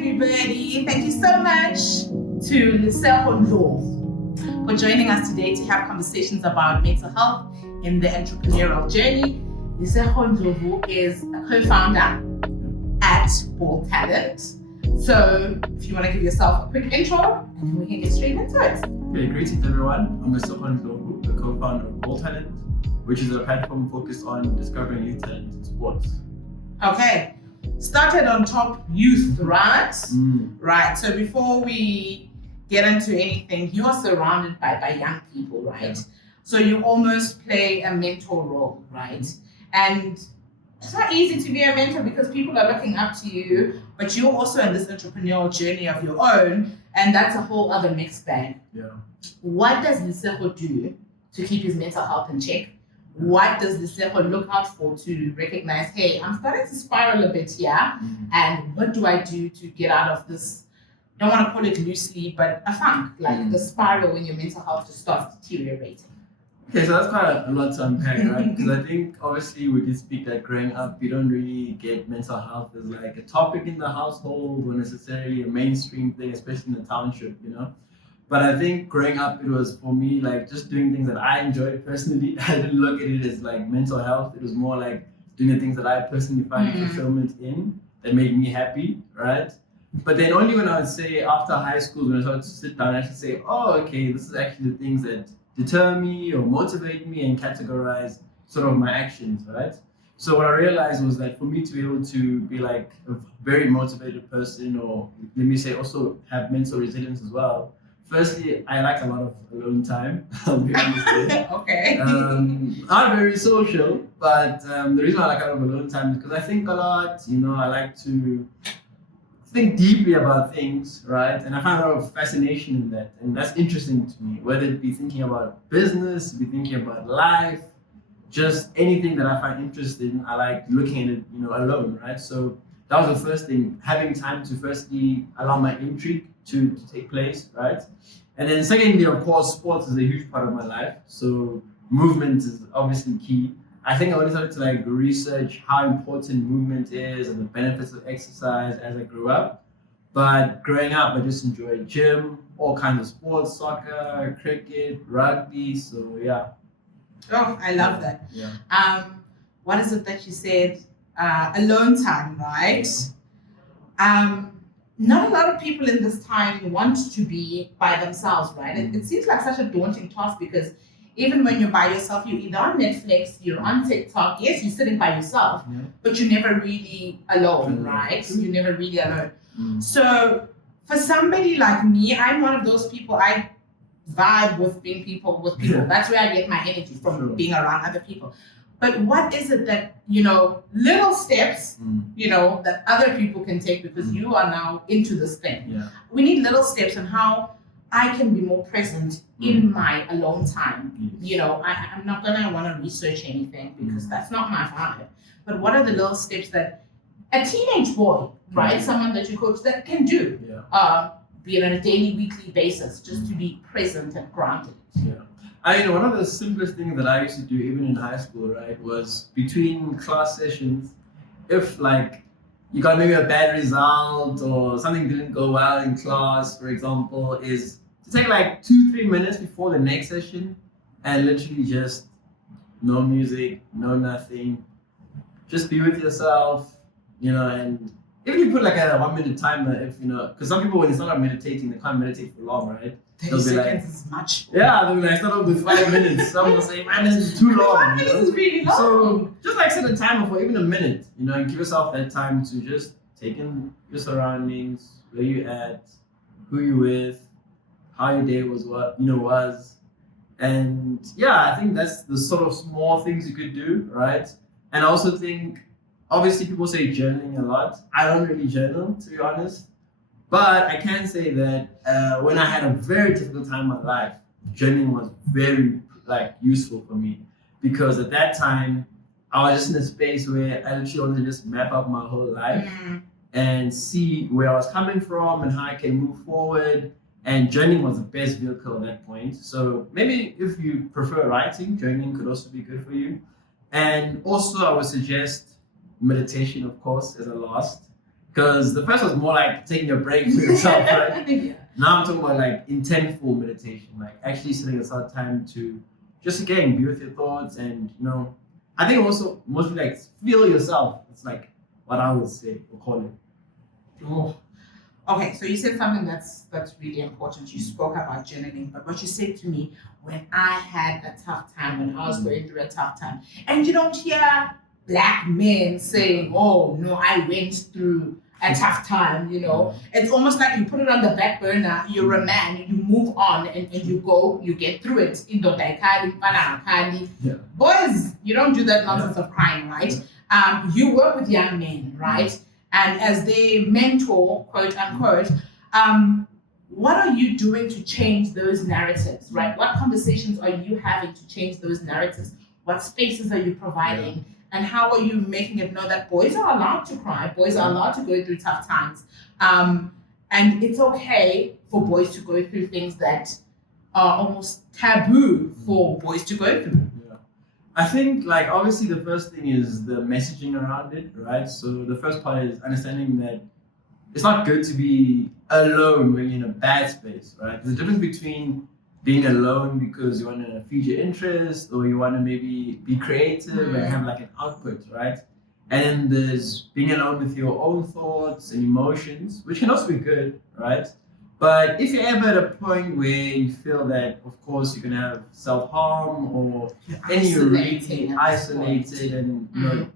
everybody. Thank you so much to Lesego Ndlovu for joining us today to have conversations about mental health in the entrepreneurial journey. Lesego Ndlovu is a co-founder at BallTalent. So if you want to give yourself a quick intro, and then we can get straight into it. Okay, greetings everyone. I'm Lesego Ndlovu, the co-founder of BallTalent, which is a platform focused on discovering youth talent in sports. Okay. Started on top youth, right? Right. So before we get into anything, you are surrounded by young people, right? Yeah. So you almost play a mentor role, right? And it's not easy to be a mentor because people are looking up to you, but you're also in this entrepreneurial journey of your own, and that's a whole other mixed bag. Yeah. What does Lesego do to keep his mental health in check? What does Lesego look out for to recognize, hey, I'm starting to spiral a bit here, and what do I do to get out of this, I don't want to call it loosely, but a funk, like the spiral when your mental health just starts deteriorating? Okay, so that's quite a lot to unpack, right? Because I think obviously we did speak that growing up, you don't really get mental health as like a topic in the household or necessarily a mainstream thing, especially in the township, you know? But I think growing up, it was for me like just doing things that I enjoyed personally. I didn't look at it as like mental health. It was more like doing the things that I personally find fulfillment in that made me happy, right? But then only when I would say after high school, when I started to sit down, I should say, oh, okay, this is actually the things that deter me or motivate me and categorize sort of my actions, right? So what I realized was that for me to be able to be like a very motivated person, or let me say also have mental resilience as well, firstly, I like a lot of alone time. I'll be honest with you. Okay. I'm very social, but the reason I like a lot of alone time is because I think a lot. You know, I like to think deeply about things, right? And I find a lot of fascination in that, and that's interesting to me. Whether it be thinking about business, be thinking about life, just anything that I find interesting, I like looking at it, you know, alone, right? So that was the first thing, having time to firstly allow my intrigue to take place, right? And then secondly, of course, sports is a huge part of my life. So movement is obviously key. I think I already started to like research how important movement is and the benefits of exercise as I grew up. But growing up, I just enjoyed gym, all kinds of sports, soccer, cricket, rugby. So yeah. Oh, I love that. Yeah. What is it that you said? Alone time, right? Yeah. Not a lot of people in this time want to be by themselves, right? It seems like such a daunting task because even when you're by yourself, you're either on Netflix, you're on TikTok. Yes, you're sitting by yourself, but you're never really alone, right? You're never really alone. So for somebody like me, I'm one of those people, I vibe with being with people. That's where I get my energy from, being around other people. But what is it that, you know, little steps, you know, that other people can take because you are now into this thing. Yeah. We need little steps on how I can be more present in my alone time. You know, I'm not going to want to research anything because that's not my vibe. But what are the little steps that a teenage boy, right, someone that you coach, that can do, be it on a daily, weekly basis, just to be present and grounded? Yeah. One of the simplest things that I used to do even in high school, right, was between class sessions, if like you got maybe a bad result or something didn't go well in class, for example, is to take like 2-3 minutes before the next session and literally just no music, no nothing, just be with yourself, you know, and even you put like a 1-minute timer, if you know, because some people when they start meditating, they can't meditate for long, right? 30 seconds is much. Yeah, they'll be like, start off with 5 minutes. Some will say 5 minutes is too long. 5 minutes is really long. So just like set a timer for even a minute, you know, and give yourself that time to just take in your surroundings, where you at, who you with, how your day was, and yeah, I think that's the sort of small things you could do, right? And I also think, obviously, people say journaling a lot. I don't really journal, to be honest. But I can say that when I had a very difficult time in my life, journaling was very useful for me because at that time I was just in a space where I literally wanted to just map out my whole life and see where I was coming from and how I can move forward. And journaling was the best vehicle at that point. So maybe if you prefer writing, journaling could also be good for you. And also I would suggest meditation, of course, as a last. Because the first was more like taking a break for yourself, right? Yeah. Now I'm talking about like intentful meditation, like actually setting aside time to just again be with your thoughts and I think also mostly like feel yourself. It's like what I would say or call it. Oh. Okay, so you said something that's really important. You spoke about journaling, but what you said to me when I had a tough time, when I was going through a tough time, and you don't hear black men saying, "Oh no, I went through a tough time." It's almost like you put it on the back burner. You're a man, you move on, and you go, you get through it. Yeah. Boys, you don't do that nonsense of crying, right? You work with young men, right? And as they mentor, quote unquote, what are you doing to change those narratives, right? What conversations are you having to change those narratives? What spaces are you providing? And how are you making it know that boys are allowed to cry, boys are allowed to go through tough times? And it's okay for boys to go through things that are almost taboo for boys to go through. I think like obviously the first thing is the messaging around it, right? So the first part is understanding that it's not good to be alone when you're in a bad space, right? There's a difference between being alone because you want to feed your interest or you want to maybe be creative and have like an output, right? And then there's being alone with your own thoughts and emotions, which can also be good, right? But if you're ever at a point where you feel that, of course, you're gonna have self-harm or any really isolated and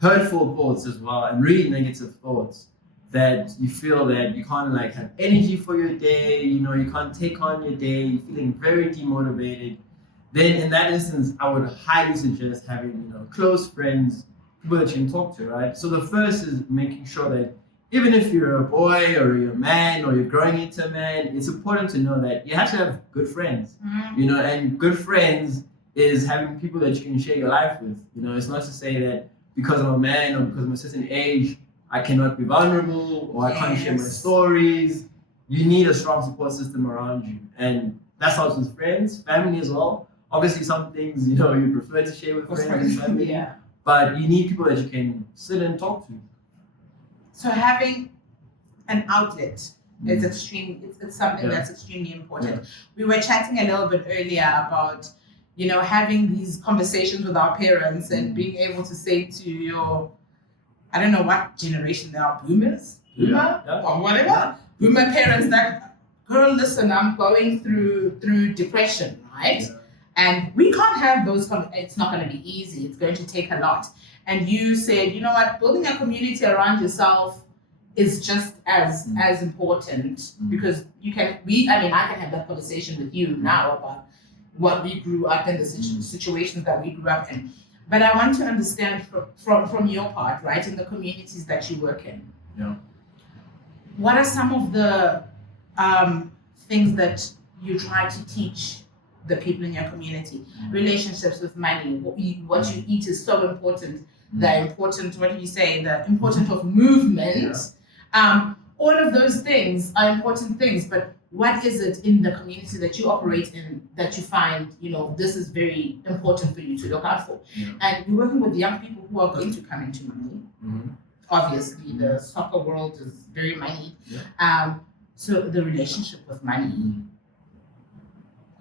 hurtful thoughts as well, and really negative thoughts, that you feel that you can't like have energy for your day, you can't take on your day, you're feeling very demotivated, then in that instance, I would highly suggest having close friends, people that you can talk to, right? So the first is making sure that even if you're a boy or you're a man or you're growing into a man, it's important to know that you have to have good friends, and good friends is having people that you can share your life with. It's not to say that because I'm a man or because I'm a certain age, I cannot be vulnerable or I can't share my stories. You need a strong support system around you. And that starts with friends, family as well. Obviously, some things, you prefer to share with friends and family, but you need people that you can sit and talk to. So having an outlet is it's something that's extremely important. We were chatting a little bit earlier about, having these conversations with our parents and being able to say to your, I don't know what generation they are, boomers? Or whatever. Boomer parents that, girl, listen, I'm going through depression, right? And we can't have those, it's not going to be easy. It's going to take a lot. And you said, you know what, building a community around yourself is just as important because I can have that conversation with you now about what we grew up in, the situations that we grew up in. But I want to understand from your part, right, in the communities that you work in. Yeah. What are some of the things that you try to teach the people in your community? Relationships with money, what you eat is so important. The importance, what do you say? The importance of movement. All of those things are important things, but what is it in the community that you operate in that you find, this is very important for you to look out for? And you're working with young people who are going to come into money. Obviously, the soccer world is very money. So the relationship with money,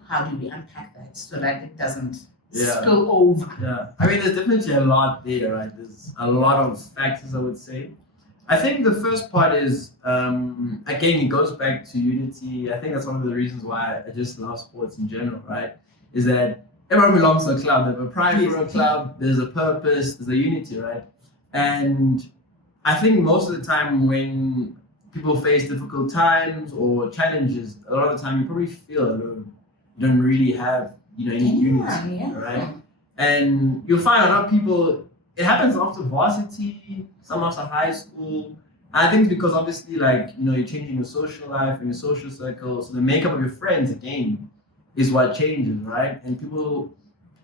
how do we unpack that so that it doesn't spill over? There's definitely a lot there, right? There's a lot of factors, I would say. I think the first part is, again, it goes back to unity. I think that's one of the reasons why I just love sports in general, right? Is that everyone belongs to a club. There's a pride for a club, there's a purpose, there's a unity, right? And I think most of the time when people face difficult times or challenges, a lot of the time you probably feel alone. You don't really have, any unity, right? And you'll find a lot of people, it happens after varsity, some after high school. And I think it's because obviously, you're changing your social life and your social circle. So the makeup of your friends, again, is what changes, right? And people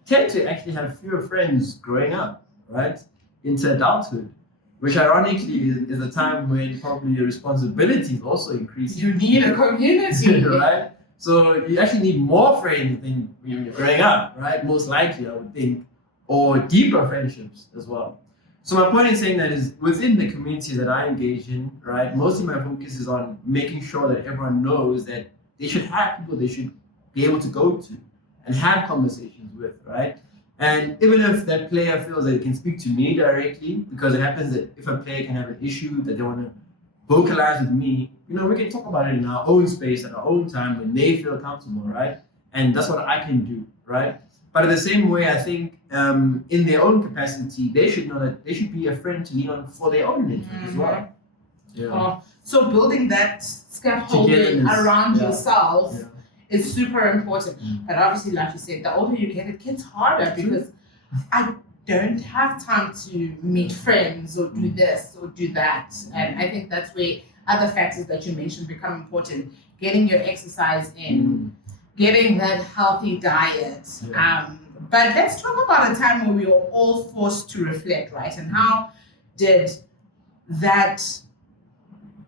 tend to actually have fewer friends growing up, right? Into adulthood, which ironically is a time when probably your responsibilities also increase. You need a community, right? So you actually need more friends than when you're growing up, right? Most likely, I would think, or deeper friendships as well. So my point in saying that is within the community that I engage in, right? Mostly my focus is on making sure that everyone knows that they should have people they should be able to go to and have conversations with, right? And even if that player feels that they can speak to me directly, because it happens that if a player can have an issue that they want to vocalize with me, we can talk about it in our own space at our own time when they feel comfortable, right? And that's what I can do, right? But in the same way, I think in their own capacity, they should know that they should be a friend to lean on for their own network as well. Yeah. Oh, so building that scaffolding Togetherness. around Yeah. yourself Yeah. is super important. But obviously, like you said, the older you get, it gets harder because I don't have time to meet friends or do this or do that. And I think that's where other factors that you mentioned become important. Getting your exercise in, getting that healthy diet. Yeah. But let's talk about a time where we were all forced to reflect, right? And how did that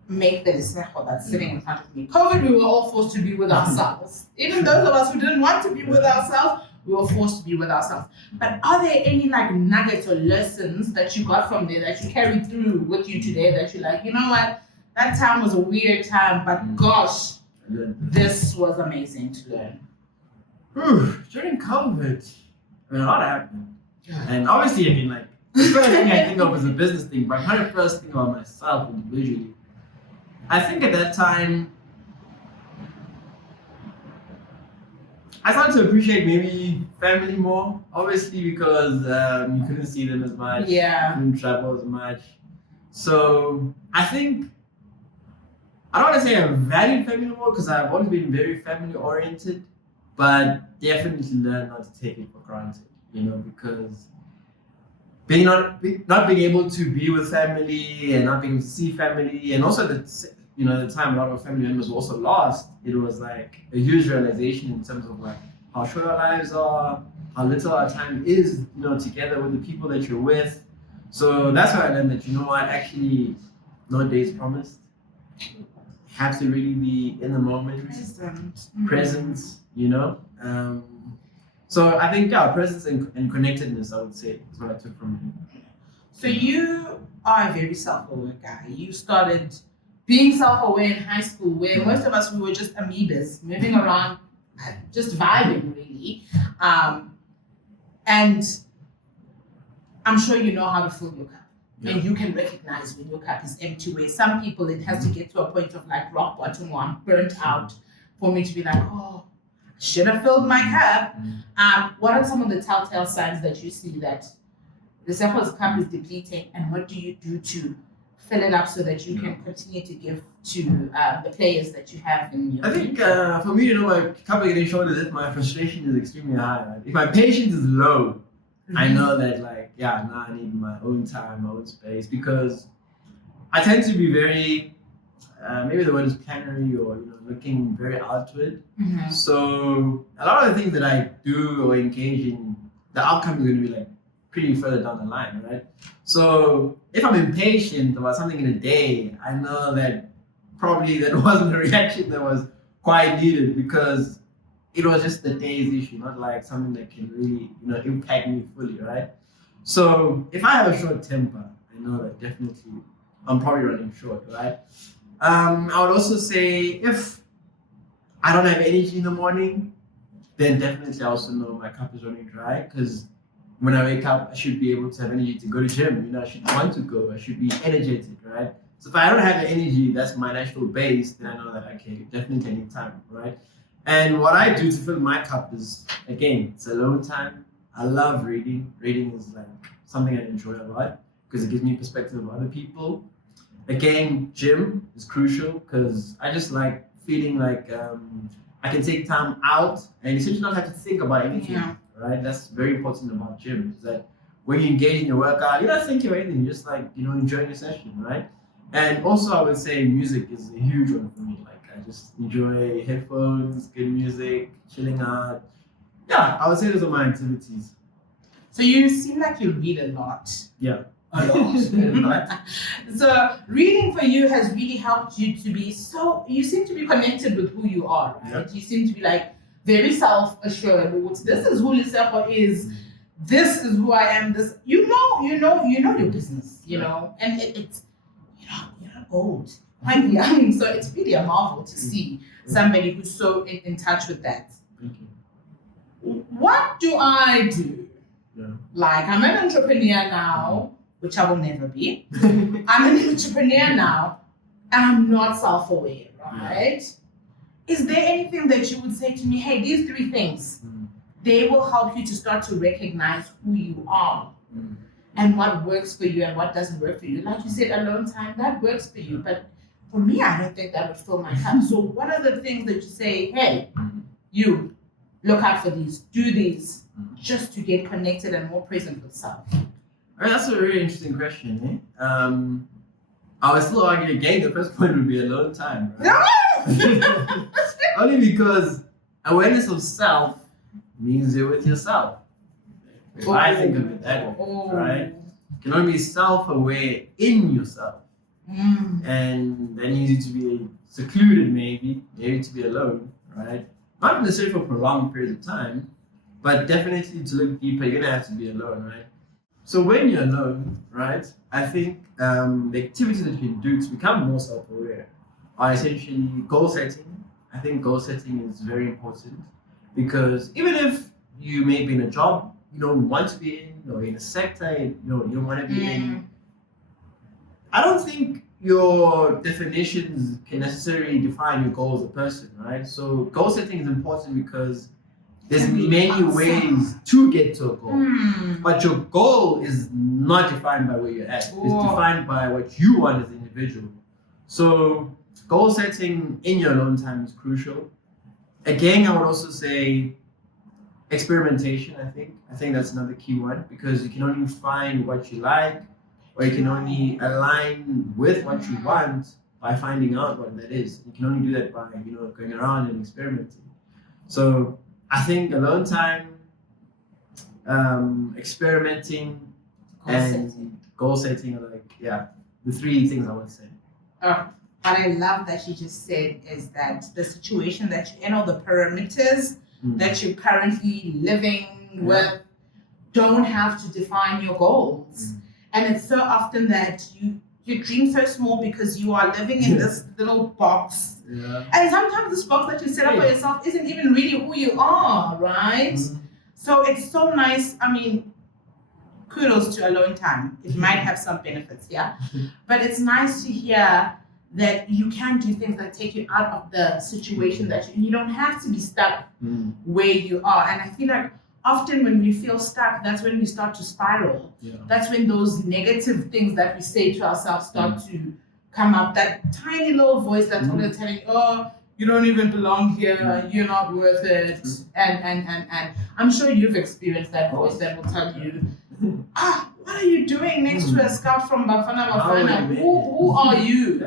make the Lesego that's sitting in front of me? COVID, we were all forced to be with ourselves. Even those of us who didn't want to be with ourselves, we were forced to be with ourselves. But are there any like nuggets or lessons that you got from there that you carried through with you today that you're like, you know what, that time was a weird time, but gosh, this was amazing to learn? During COVID, a lot happened. And obviously, the first thing I think of is a business thing, but I kind of first think about myself individually. I think at that time, I started to appreciate maybe family more, obviously, because you couldn't see them as much, you couldn't travel as much. So I think, I don't want to say I valued family more because I've always been very family oriented, but definitely learned not to take it for granted, because not being able to be with family and not being able to see family, and also the time a lot of family members were also lost, it was like a huge realization in terms of like how short our lives are, how little our time is, together with the people that you're with. So that's why I learned that, actually, no days promised. Have to really be in the moment, presence, So I think, presence and connectedness, I would say, is what I took from it. So you are a very self-aware guy. You started being self-aware in high school, where most of us, we were just amoebas, moving around, just vibing, really. And I'm sure you know how to fill your cup. Yeah. And you can recognize when your cup is empty, where some people, it has to get to a point of like rock bottom, or I'm burnt out, for me to be like, oh, I should have filled my cup. What are some of the telltale signs that you see that the Lesego's cup is depleting, and what do you do to fill it up so that you can continue to give to the players that you have in your team? I think for me, my cup is getting shorter, that my frustration is extremely high. Right? If my patience is low, I know that now I need my own time, my own space, because I tend to be very, maybe the word is plannery, or looking very outward. So a lot of the things that I do or engage in, the outcome is going to be pretty further down the line, right? So if I'm impatient about something in a day, I know that probably that wasn't a reaction that was quite needed, because it was just the day's issue, not like something that can really, impact me fully, right? So if I have a short temper, I know that definitely I'm probably running short, right? I would also say if I don't have energy in the morning, then definitely I also know my cup is running dry, because when I wake up, I should be able to have energy to go to gym. I should want to go. I should be energetic, right? So if I don't have the energy, that's my natural base, then I know that, okay, definitely I need time, right? And what I do to fill my cup is, again, it's alone time. I love reading. Reading is something I enjoy a lot because it gives me perspective of other people. Again, gym is crucial because I just like feeling like I can take time out and essentially not have to think about anything. Yeah. Right? That's very important about gym, is that when you engage in your workout, you're not thinking of anything, you're just enjoying your session, right? And also I would say music is a huge one for me. I just enjoy headphones, good music, chilling out. Yeah, I would say those are my activities. So you seem like you read a lot. Yeah. A lot. So reading for you has really helped you to be you seem to be connected with who you are, right? Yeah. You seem to be very self-assured. This is who Lesego is. this is who I am. This, you know your business, you know, and it's, you're not old, quite young. So it's really a marvel to see somebody who's so in touch with that. Thank you. What do I do? Yeah. Like, I'm an entrepreneur now, which I will never be. I'm an entrepreneur now, and I'm not self-aware, right? Is there anything that you would say to me, hey, these 3 things, they will help you to start to recognize who you are and what works for you and what doesn't work for you? Like you said, alone time, that works for you. But for me, I don't think that would fill my cup. So what are the things that you say, hey, you look out for these, do these, just to get connected and more present with self? All right, that's a really interesting question. I would still argue again, the first point would be alone time, right? Only because awareness of self means you're with yourself. If I think of it that way, right? You can only be self-aware in yourself. And that needs you to be secluded, maybe to be alone, right? Not necessarily for prolonged periods of time, but definitely to look deeper, you're gonna have to be alone, right? So when you're alone, right, I think the activities that you can do to become more self-aware are essentially goal setting. I think goal setting is very important because even if you may be in a job you don't want to be in, or in a sector you don't want to be in, I don't think your definitions can necessarily define your goal as a person, right? So goal setting is important because there's many ways to get to a goal, but your goal is not defined by where you're at. It's defined by what you want as an individual. So goal setting in your alone time is crucial. Again, I would also say experimentation. I think that's another key one because you can only find what you like, or you can only align with what you want by finding out what that is. You can only do that by going around and experimenting. So I think alone time, experimenting, goal setting are the 3 things I would say. What I love that you just said is that the situation that you're in, or the parameters that you're currently living with, don't have to define your goals. And it's so often that you dream so small because you are living in this little box. And sometimes this box that you set up for yourself isn't even really who you are, right? So it's so nice. I mean, kudos to alone time. It might have some benefits, but it's nice to hear that you can do things that take you out of the situation that you don't have to be stuck where you are. And I feel like often when we feel stuck, that's when we start to spiral. That's when those negative things that we say to ourselves start to come up. That tiny little voice that's always telling you, oh, you don't even belong here, you're not worth it. And I'm sure you've experienced that voice that will tell you, what are you doing next to a scout from Bafana Bafana? Who are you?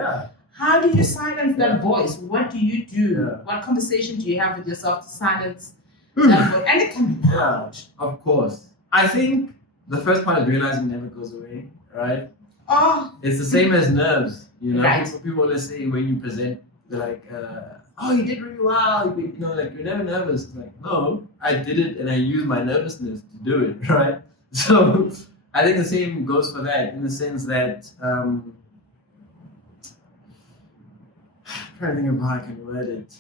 How do you silence that voice? What do you do? What conversation do you have with yourself to silence that voice? And it can be loud. Of course. I think the first part is realizing never goes away, right? It's the same as nerves, Right. People always say when you present, they're like, you did really well, you're never nervous. It's like, no, I did it and I used my nervousness to do it, right? So I think the same goes for that, in the sense that I'm trying to think of how I can word it.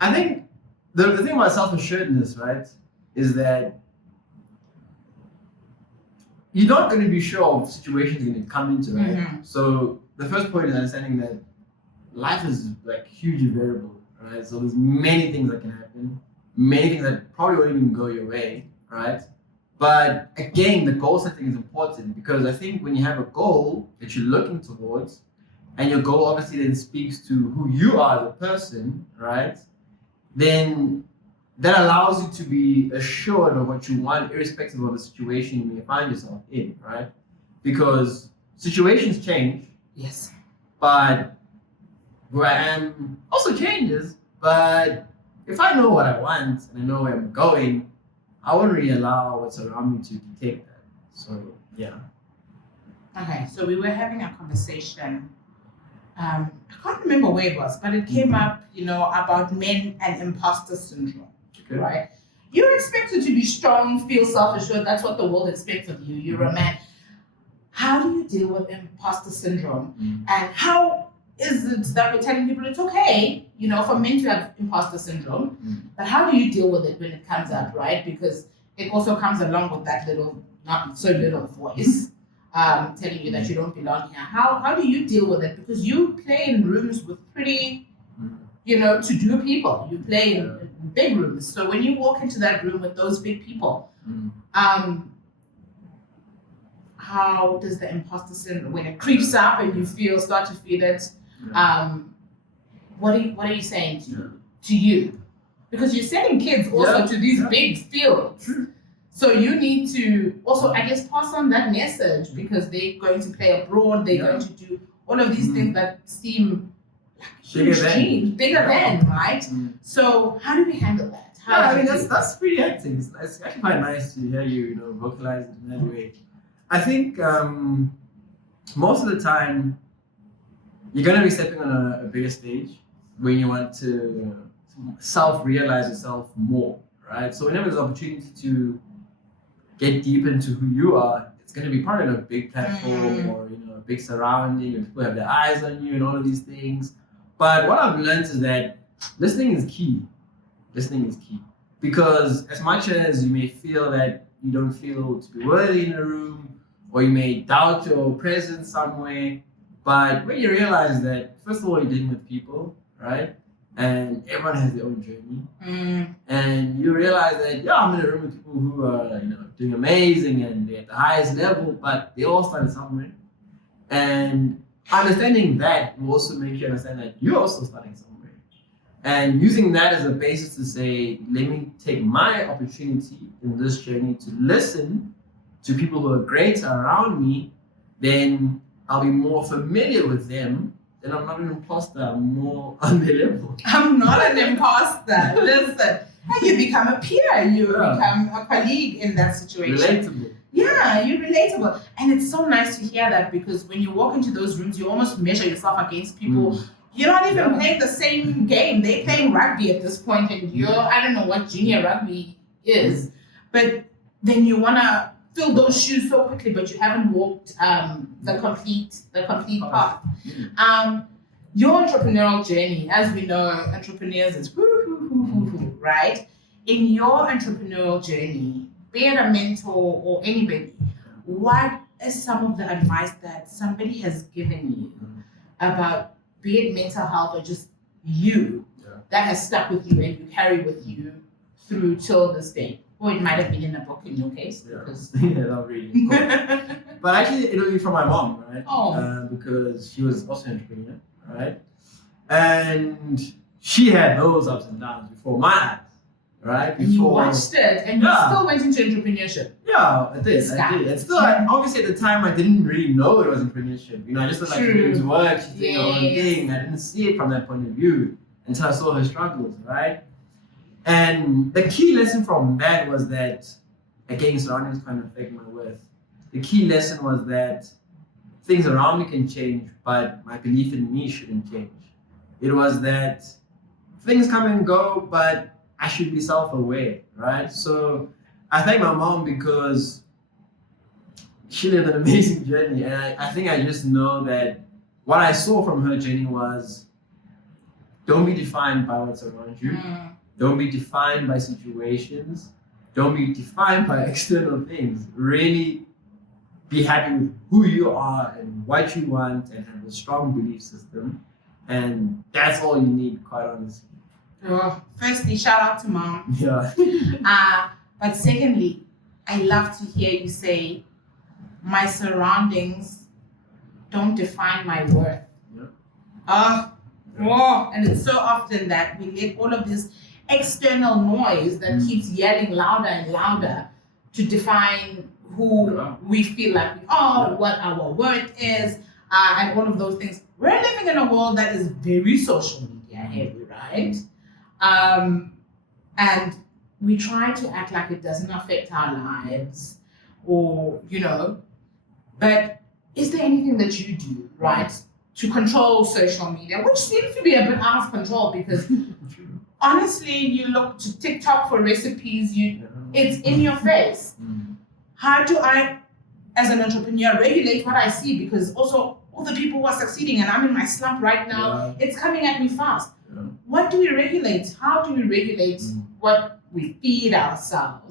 I think the thing about self-assuredness, right, is that you're not going to be sure of situations you're going to come into, right? So the first point is understanding that life is like hugely variable, right? So there's many things that can happen, many things that probably won't even go your way, right? But again, the goal setting is important because I think when you have a goal that you're looking towards, and your goal obviously then speaks to who you are as a person, right? Then that allows you to be assured of what you want, irrespective of the situation you may find yourself in, right? Because situations change. Yes. But where I am also changes. But if I know what I want and I know where I'm going, I won't really allow what's around me to dictate that. So, yeah. Okay, so we were having a conversation I can't remember where it was, but it came up, about men and imposter syndrome, Okay. right? You're expected to be strong, feel self-assured. That's what the world expects of you. You're a man. How do you deal with imposter syndrome? And how is it that we're telling people it's okay, for men to have imposter syndrome, but how do you deal with it when it comes up, right? Because it also comes along with that little, not so little voice telling you that you don't belong here. How do you deal with it? Because you play in rooms with pretty, to-do people. You play in big rooms. So when you walk into that room with those big people, how does the imposter syndrome, when it creeps up and you start to feel it, what are you saying to you? Because you're sending kids also to these big fields. So you need to also, I guess, pass on that message because they're going to play abroad, they're going to do all of these things that seem like huge dreams, bigger than, right? So how do we handle that? That's pretty acting. It's actually quite nice to hear you, vocalize it in that way. I think most of the time you're going to be stepping on a bigger stage when you want to self-realize yourself more, right? So whenever there's an opportunity to get deep into who you are, it's going to be part of a big platform or a big surrounding, and people have their eyes on you and all of these things. But what I've learned is that listening is key. Listening is key. Because as much as you may feel that you don't feel to be worthy in a room, or you may doubt your presence somewhere, but when you realize that, first of all, you're dealing with people, right? And everyone has their own journey. And you realize that, I'm in a room with people who are, doing amazing and they're at the highest level, but they all started somewhere. And understanding that will also make you understand that you're also starting somewhere. And using that as a basis to say, let me take my opportunity in this journey to listen to people who are greater around me, then I'll be more familiar with them. Then I'm not an imposter, I'm more on their level. I'm not an imposter. Listen, and you become a peer, you become a colleague in that situation. Relatable. Yeah, you're relatable. And it's so nice to hear that because when you walk into those rooms, you almost measure yourself against people. You're not even playing the same game. They're playing rugby at this point, and I don't know what junior rugby is, but then you want to fill those shoes so quickly, but you haven't walked the complete path. Your entrepreneurial journey, as we know, entrepreneurs is right? In your entrepreneurial journey, be it a mentor or anybody, what is some of the advice that somebody has given you about, be it mental health or just you, that has stuck with you and you carry with you through till this day? Or it might have been in a book in your case. Because... not really. But actually, it'll be from my mom, right? Oh. Because she was also an entrepreneur, right? And she had those ups and downs before my eyes, right? You watched it and you still went into entrepreneurship. Yeah, I did. And still, obviously at the time, I didn't really know it was entrepreneurship. I just thought like she was work, she's doing her own thing. I didn't see it from that point of view until I saw her struggles, right? And the key lesson from that was that, again, surroundings kind of affect my worth. The key lesson was that things around me can change, but my belief in me shouldn't change. It was that things come and go, but I should be self-aware, right? So I thank my mom because she lived an amazing journey. And I think I just know that what I saw from her journey was, don't be defined by what's around you. Don't be defined by situations. Don't be defined by external things. Really be happy with who you are and what you want and have a strong belief system. And that's all you need, quite honestly. Firstly, shout out to mom. Yeah. But secondly, I love to hear you say, my surroundings don't define my worth. And it's so often that we let all of this external noise that keeps yelling louder and louder to define who we feel like we are, what our worth is, and all of those things. We're living in a world that is very social media heavy, right? And we try to act like it doesn't affect our lives or, but is there anything that you do, right, to control social media, which seems to be a bit out of control because honestly, you look to TikTok for recipes, it's in your face. How do I, as an entrepreneur, regulate what I see? Because also all the people who are succeeding and I'm in my slump right now, it's coming at me fast. What do we regulate? How do we regulate what we feed ourselves?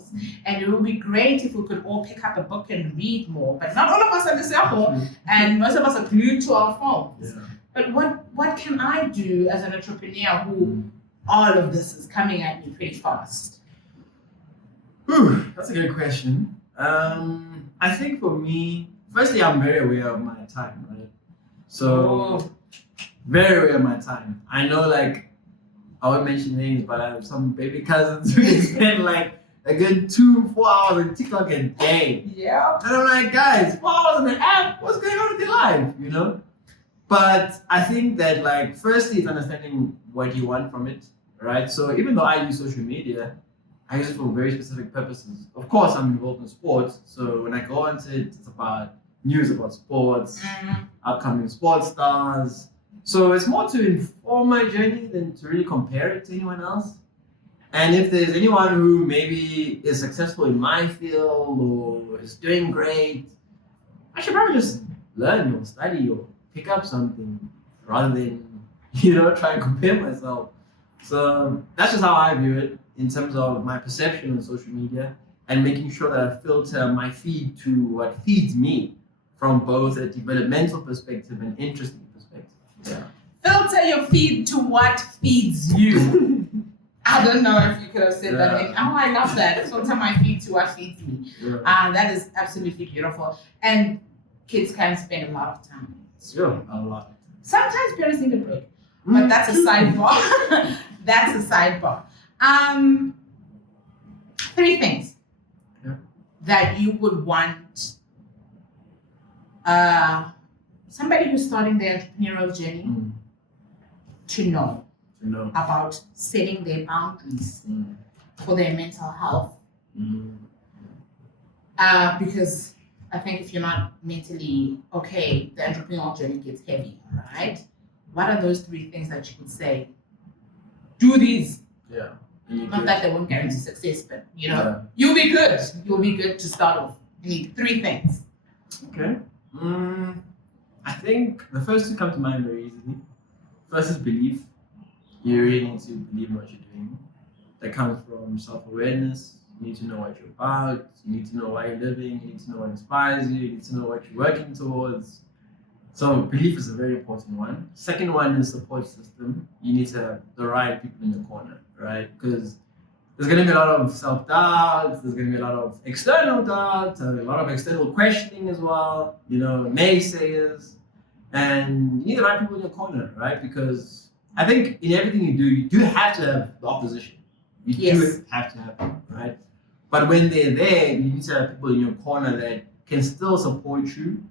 And it would be great if we could all pick up a book and read more, but not all of us are this level, and most of us are glued to our phones. But what can I do as an entrepreneur who all of this is coming at me pretty fast? That's a good question. I think for me, firstly, I'm very aware of my time, right? So, very aware of my time. I know, like, I won't mention names, but I have some baby cousins who spend like a good 2-4 hours on TikTok a day. Yeah. And I'm like, guys, 4 hours on the app, what's going on with your life, you know? But I think that, like, firstly, it's understanding what you want from it, right? So even though I use social media, I use it for very specific purposes. Of course, I'm involved in sports, so when I go onto it, it's about news about sports, upcoming sports stars. So it's more to inform my journey than to really compare it to anyone else. And if there's anyone who maybe is successful in my field or is doing great, I should probably just learn or study or pick up something rather than, try and compare myself. So that's just how I view it in terms of my perception on social media and making sure that I filter my feed to what feeds me from both a developmental perspective and interesting perspective. Yeah. Filter your feed to what feeds you. I don't know if you could have said that. Oh, I love that. Filter my feed to what feeds me. That is absolutely beautiful. And kids can spend a lot of time. Sure, a lot. Sometimes parents need a break, but that's a sidebar. That's a sidebar. 3 things that you would want somebody who's starting their entrepreneurial journey to know about setting their boundaries for their mental health. Because I think if you're not mentally okay, the entrepreneurial journey gets heavy, right? What are those 3 things that you could say? Do these. Yeah. Not that they won't guarantee success, but you'll be good. You'll be good to start off. You need 3 things. Okay. I think the first 2 come to mind very easily. First is belief. You really need to believe in what you're doing. That comes from self-awareness. You need to know what you're about. You need to know why you're living. You need to know what inspires you. You need to know what you're working towards. So belief is a very important one. Second one is support system. You need to have the right people in your corner, right? Because there's going to be a lot of self-doubt. There's going to be a lot of external doubt, a lot of external questioning as well, naysayers. And you need the right people in your corner, right? Because I think in everything you do have to have the opposition. You do have to have them, right? But when they're there, you need to have people in your corner that can still support you,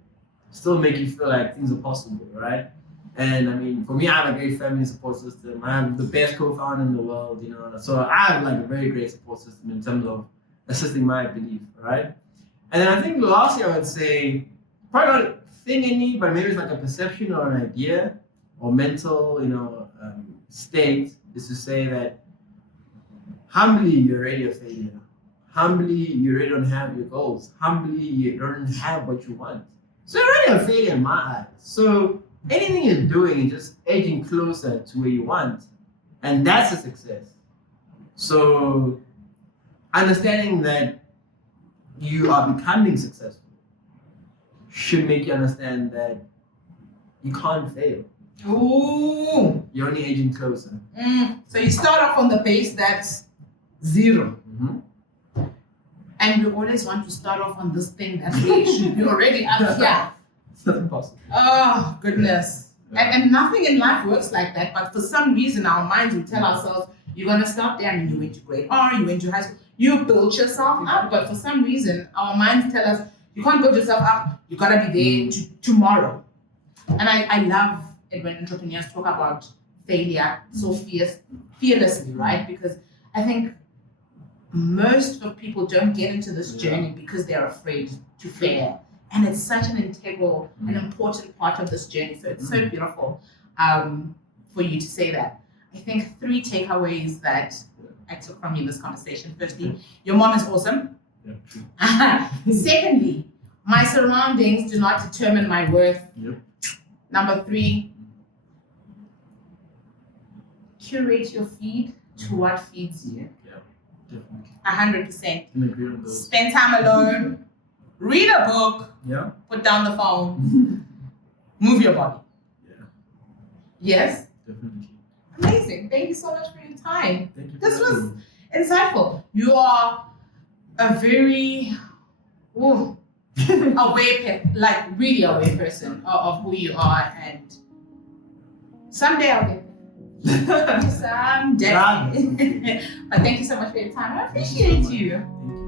still make you feel like things are possible, right? And I mean, for me, I have a great family support system. I have the best co-founder in the world, So I have like a very great support system in terms of assisting my belief, right? And then I think lastly, I would say, probably not a thing in me, but maybe it's like a perception or an idea or mental, state is to say that humbly, you're already a failure. Humbly, you already don't have your goals. Humbly, you don't have what you want. So you're already a failure in my eyes. So anything you're doing is just edging closer to where you want. And that's a success. So understanding that you are becoming successful should make you understand that you can't fail. Ooh. You're only edging closer. So you start off on the base that's 0. And you always want to start off on this thing that really should be already up here. It's not impossible. Oh, goodness. And nothing in life works like that. But for some reason, our minds will tell ourselves, you're going to start there. I mean, you went to grade R, you went to high school. You built yourself up. But for some reason, our minds tell us, you can't build yourself up. You got to be there tomorrow. And I love it when entrepreneurs talk about failure so fearlessly, right? Because I think most of people don't get into this journey because they're afraid to fail. And it's such an integral and important part of this journey. So it's so beautiful for you to say that. I think 3 takeaways that I took from you in this conversation. Firstly, your mom is awesome. Yeah. Secondly, my surroundings do not determine my worth. Yep. Number 3, curate your feed to what feeds you. Yeah, definitely. 100%. Can agree on those. Spend time alone, read a book, Yeah. put down the phone, move your body. Yeah, Yes? definitely. Amazing. Thank you so much for your time. Thank you. This for was having me. insightful. You are a very really aware person of who you are, and someday I'll get there. Someday. Yeah. But thank you so much for your time. I appreciate you. Thank you.